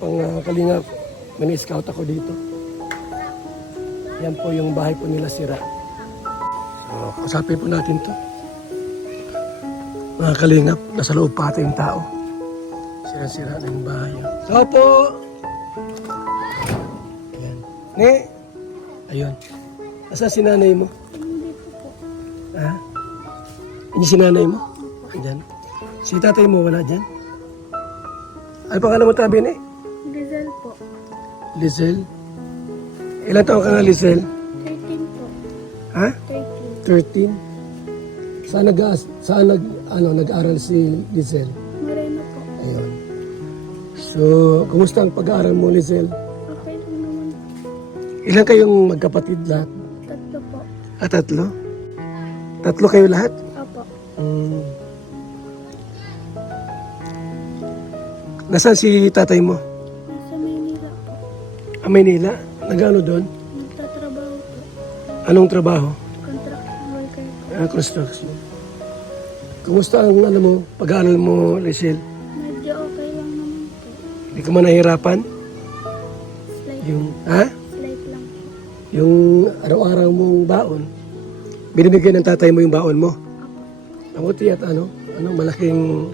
pang kalingap. May scout ako dito. Yan po yung bahay po nila sira. So, kasapin po natin to. Mga kalingap, nasa loob pa ata yung tao. Sira-sira na yung bahay. So po! Ayan. Ne? Ayun. Asa si nanay mo? Ha? Hindi si nanay mo? Ayan. Si tatay mo wala dyan? Ano pangalan mo tabi ni? Lizelle po. Lizelle? Ilan taon ka nga, Lizelle? 13 po. Ha? 13. 13? Saan nag-aral si Lizelle? Moreno po. Ayun. So, kumusta ang pag-aaral mo, Lizelle? Okay lang naman. Ilan kayong magkapatid lahat? 3 po. Tatlo? Tatlo kayo lahat? Opo. Nasaan si tatay mo? Nasa Maynila po. Maynila? Nag-ano doon? Nagtatrabaho po. Anong trabaho? Contract worker po. Construction. Kumusta ang pag-aaral mo, Lizelle? Medyo okay lang naman po. Hindi ka man nahihirapan? Slight lang po. Yung araw-araw mong baon, binibigyan ng tatay mo yung baon mo. Mabuti at malaking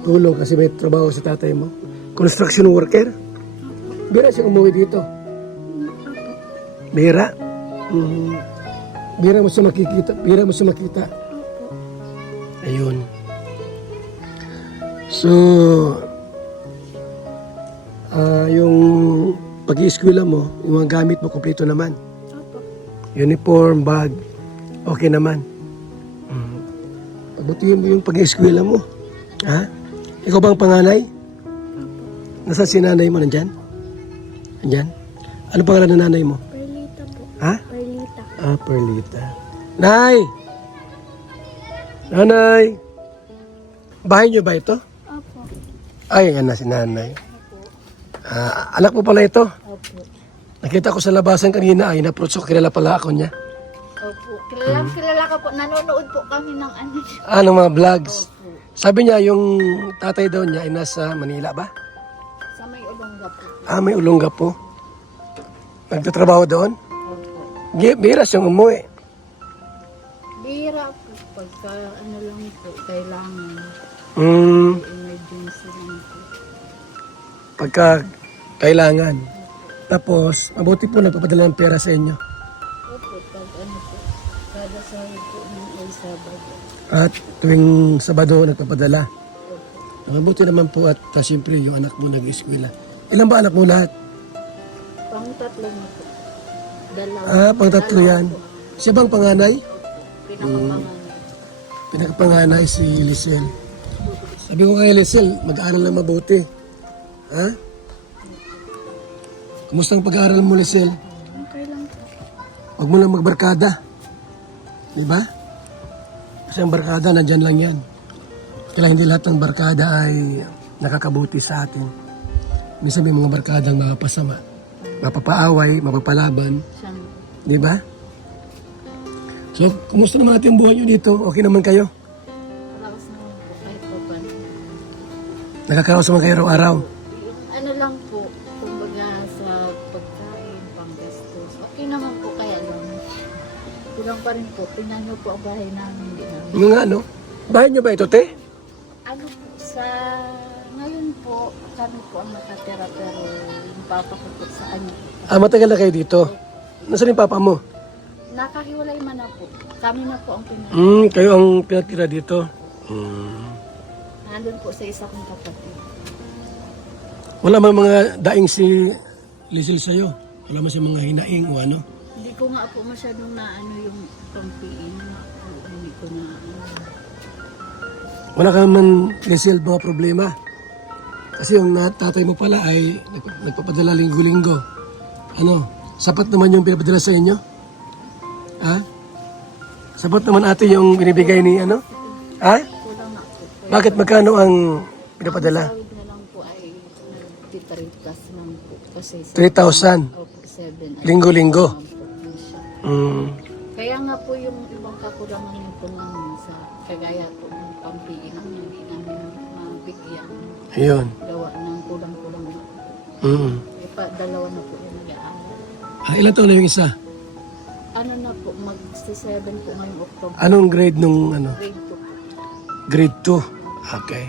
tulong kasi may trabaho sa tatay mo. Construction worker? Bira siya umuwi dito. Bira? Bira mo siya makita. Ayun. So, yung pag-i-eskwela mo, yung mga gamit mo, kompleto naman. Opo. Uniform, bag, okay naman. Pagbutiin mo yung pag-i-eskwela mo. Ha? Ikaw ba ang panganay? Nasaan si nanay mo? Nandyan? Nandyan? Ano pangalan ng nanay mo? Perlita po. Ha? Perlita. Perlita. Nay! Nanay! Bahay niyo ba ito? Opo. Ay, yan na si nanay. Anak mo pala ito? Opo. Nakita ko sa labasan kanina, ay na-approach ko, kilala pala ako niya. Opo. Kilala ko po. Nanonood po kami ng ano. Ng mga vlogs. Sabi niya, yung tatay daw niya ay nasa Manila ba? Sa may Olongga po. May Olongga po. Nagtatrabaho doon? Opo. Bira siyang umuwi. Bira po. Pagka lang po, kailangan. Emergency lang po. Pagka kailangan. Tapos, mabuti po nagpapadala ng pera sa inyo. Opo, pag po, kada sahod po ng ay Sabado. At tuwing Sabado nagpapadala. Mabuti naman po at siyempre yung anak mo nag-eskwela. Ilan ba anak mo lahat? Pang-tatlo na po. Dalawa. Pang-tatlo yan. Siya bang panganay? Pinakapanganay. Pinakapanganay si Lizelle. Sabi ko kay Lizelle, mag-aaral na mabuti. Ha? Kumusta ang pag-aaral mo, Lizelle? Okay lang po. Huwag mo lang magbarkada. Di ba? Kasi ang barkada, nandyan lang yan. Kaya hindi lahat ng barkada ay nakakabuti sa atin. Minsan may mga barkadang mapapasama, mapapaaway, mapapalaban. Di ba? So, kumusta naman natin ang buhay nyo dito? Okay naman kayo? Malakas naman po kahit pa paano. Nakakaraos naman kayo araw-araw? Ano lang po, kumbaga sa pagkain, panggastos. Okay naman po kaya lang. Kulang pa rin po, pinano po ang bahay namin. Hindi namin. Yung nga, no? Bahay nyo ba ito, te? Ano po, ngayon po, kami po ang nakatira pero yung papa ko po sa kanya. Matagal na kayo dito. Nasaan yung papa mo? Nakahiwalay man na po. Kami na po ang pinano. Kayo ang pinatira dito. Nandun po sa isa kong kapatid. Wala man mga daing si Lizelle sa'yo? Wala man siya mga hinaing o ano? Hindi ko nga po masyadong naano yung pampiin. Hindi ko na Wala ka naman, Lizelle, mga problema. Kasi yung tatay mo pala ay nagpapadala linggo-linggo. Ano? Sapat naman yung pinapadala sa inyo? Ha? Sapat naman ate yung binibigay ni ano? Ha? kulang na po. Bakit magkano ang pinapadala? Ang sahod na lang po ay 3 plus lang po. Kasi 3,000. Opo, 7. Linggo-linggo. Kaya nga po yung ibang kakulangan nito namin sa kagaya po ng pampiin ang hindi namin mabigyan. Ayun. Gawa ng kulang-kulang na po. Mm. Dalawa na po yung nag-aaral. Ilan taon na yung isa? Ano na po, mag-7 po ngayong October. Anong grade nung ano? Grade 2 po. Grade 2. Okay.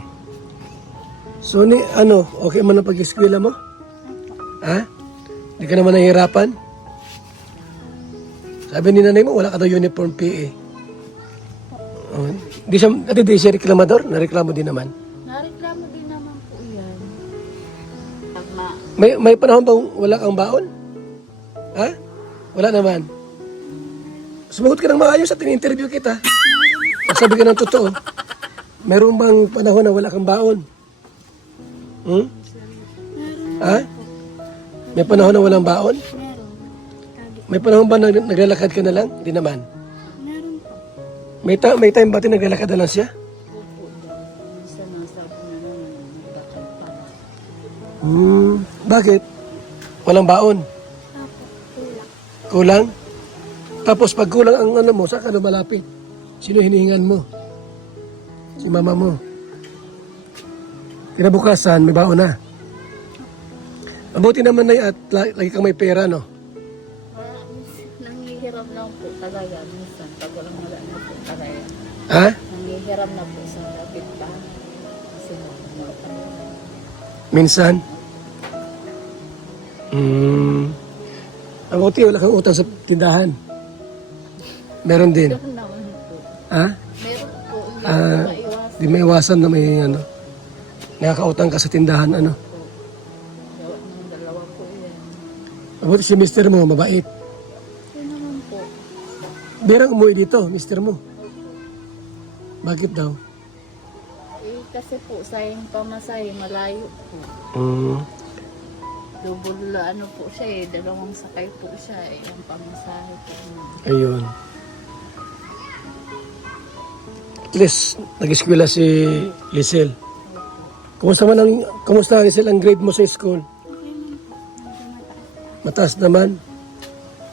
So, okay man ang pag-eskwela mo? Ha? Hindi ka naman nahihirapan? Sabi ni nanay mo, wala ka daw uniform PE. Oh, di siya reklamador? Nareklamo din naman. Nareklamo din naman po yan. Tama. May panahon bang wala kang baon? Ha? Wala naman. Sumagot ka ng maayos at in-interview kita. Sabi ka ng totoo. Mayroon bang panahon na wala kang baon? Hmm? Ha? May panahon na walang baon? Meron. May panahon ba na naglalakad ka na lang? Hindi naman. Meron po. May time ba naglalakad na lang siya? Opo. Minsan nasabi na naman, nagbakal pa. Bakit? Walang baon? Apo, kulang. Kulang? Tapos pag kulang ang ano mo, saan ka lumalapit? Sino hinihingan mo? Si mama mo. Kinabukasan, may baon na. Mabuti naman na at lagi kang may pera, no? Nangihiram lang po talaga minsan. Pag walang wala na po talaga. Ha? Nangihiram na po sa lapit pa. Kasi mga talaga. Minsan? Mabuti, wala kang utang sa tindahan. Meron din. Meron naman po. Ha? Meron po. Hindi po maiwasan Di may iwasan na may nakakautang ka sa tindahan, ano? po. Gawa ng dalawa po yan. Mabuti si mister mo, mabait. Yun naman po. Birang umuwi dito, mister mo. Bakit daw? Kasi po, sayang pamasahe, malayo po. Double ano po siya dalawang sakay po siya yung pamasahe po. Ayun. At least, nag-eskwela si Lisel. Kumusta Lisel ang grade mo sa school? Mataas naman.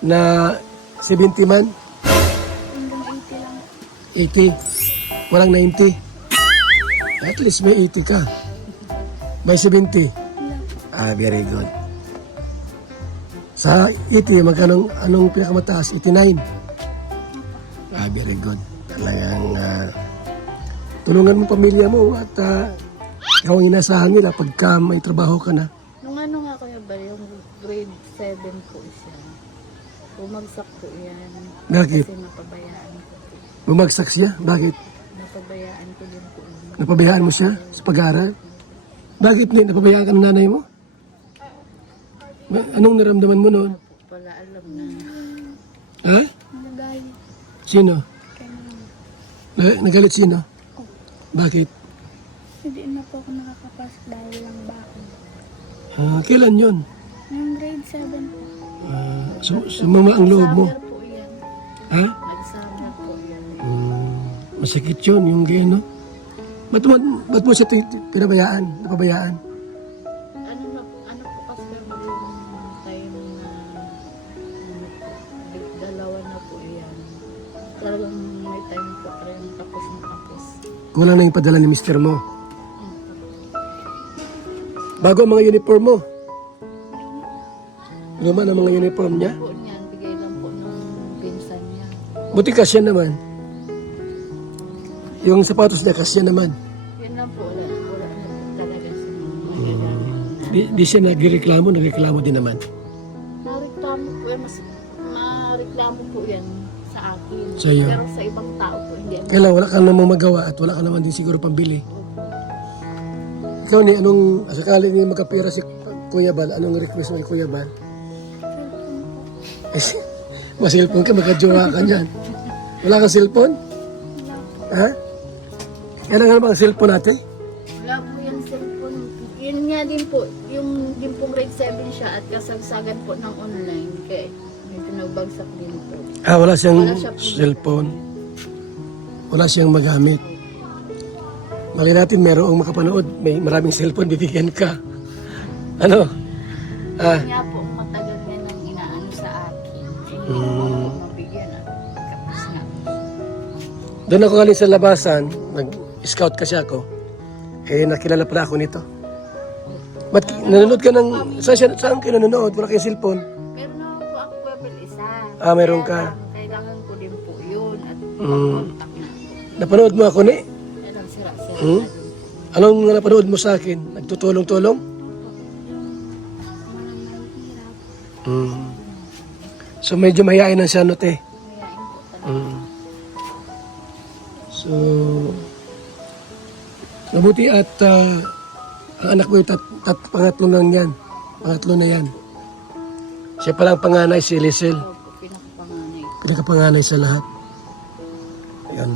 Na 70 man? Hanggang 80 lang. 80. Walang 90. At least may 80 ka. May 70. Very good. Sa 80, anong pinakamataas? 89. Very good. Talagang tulungan mo pamilya mo at ikaw ang inasahan nila pagka may trabaho ka na. Nung ano nga kuya ba, yung grade 7 po siya. Bumagsak po yan. Bakit? Kasi napabayaan ko po. Bumagsak siya? Bakit? Napabayaan ko din po. Napabayaan mo siya sa pag-aaral? Bakit napabayaan ka ng nanay mo? Anong naramdaman mo noon? Wala alam na. Ha? Nagalit. Sino? Nagalit sino? Bakit? Hindi na po ako nakakapasok dahil lang bakit. Kailan yun? Yung grade 7 po. Sumama ang loob mo. Summer po yan. Ha? Nag-summer po yan. Masakit yun, yung gano'n. Ba't mo siya napabayaan? Ano po kasi yung time na dalawa na po yan. Talagang may time po rin tapos na tapos. Kulang na yung padala ni mister mo. Bago ang mga uniform mo. Luma ang mga uniform niya. Po niyan, bigay lang po ng pinsan niya. Buti kasya naman. Yung sapatos niya kasya naman. Yan lang po, wala na po talaga siya. Di siya nagreklamo din naman. Mareklamo po yan, mareklamo po yan sa akin. Sa'yo. Pero sa ibang tao po, hindi. Kailan wala ka namang magawa at wala ka naman din siguro pambili. Ikaw ni, anong sakali niya magkapira si Kuya Bal, anong request mo kay Kuya Bal? Masilpon ka, magkajowa ka niyan. Wala kang cellphone? Ha? Kailangan ba ang cellphone natin? Wala po yung cellphone. Yun nga din po, yung pong grade 7 siya at kasagsagan po ng online. Kaya medyo nagbagsak din po. Wala siyang Wala siya po. cellphone. Wala siyang magamit. Mali natin merong makapanood, may maraming cellphone, bibigyan ka. Ano? Yun nga po, matagal yan ang inaano sa akin. Hindi ko po mabigyan kapos nga. Doon ako galing sa labasan, nag-scout kasi ako. Nakilala pala ako nito. Ba't nanonood ka ng... Saan ka nanonood? Wala kayong cellphone? Meron naman po ako webel isa. Ah, meron Kaya ka. lang, kailangan ko din po yun. At Mm. contact na po. Napanood mo ako ni? Kailang sira-sira Hmm? na dun. Anong napanood mo sa akin? Nagtutulong-tulong? Mm. So medyo mahihain na siya, no, te? Mayayain po talaga. Mm. So, mabuti at ang anak ko yung pangatlo lang yan. Pangatlo na yan. Siya palang panganay, si Lizel. Opo, pinakapanganay. Pinakapanganay sa lahat. Ayan.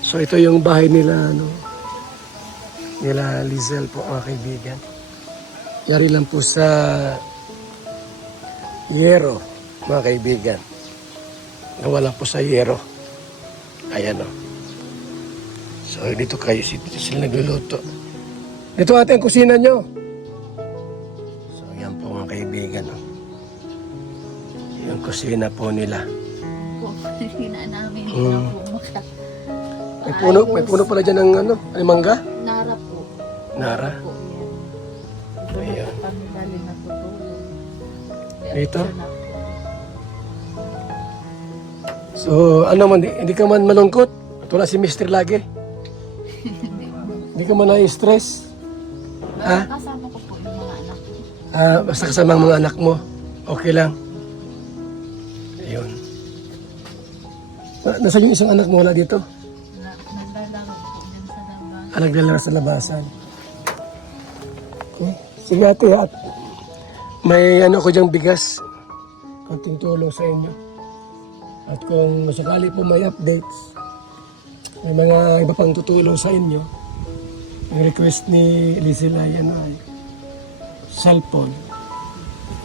So ito yung bahay nila, ano, nila Lizel po, mga kaibigan. Yari lang po sa Yero, mga kaibigan. Nawala po sa Yero. Ayan, o. So dito kayo, sila nagluluto. Ito ate ang kusina nyo. So yan po, mga kaibigan, o. Yung kusina po nila. Po, hinaan namin. Mm. Po, maka. May puno pala dyan ng ano, ay mangga? Nara po. Nara. Po, yan. Doon Ayan. na po kami dali natutulog. Dito? Siya na po. So, ano man, hindi ka man malungkot? At wala si Mister lagi? Hindi ka man na-stress? Ha? Kasama ko po yung mga anak ko. Basta kasama ang mga anak mo. Okay lang. Ayun. Nasaan yung isang anak mo? Wala dito? Naglalaro po dyan sa labas. Naglalaro sa labasan. Okay. Sige ate, at may ano ko diyang bigas. Konting tulong sa inyo. At kung sakali po may updates, may mga iba pang tutulong sa inyo, yung request ni Lizel ay ano ay cellphone.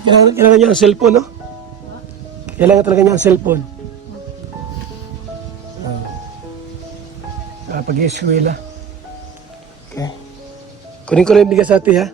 Kailangan niya ang cellphone, no? Kailangan talaga niya ang cellphone. Pag-eskwela. Okay. Kunin ko rin yung bigas ate, ha?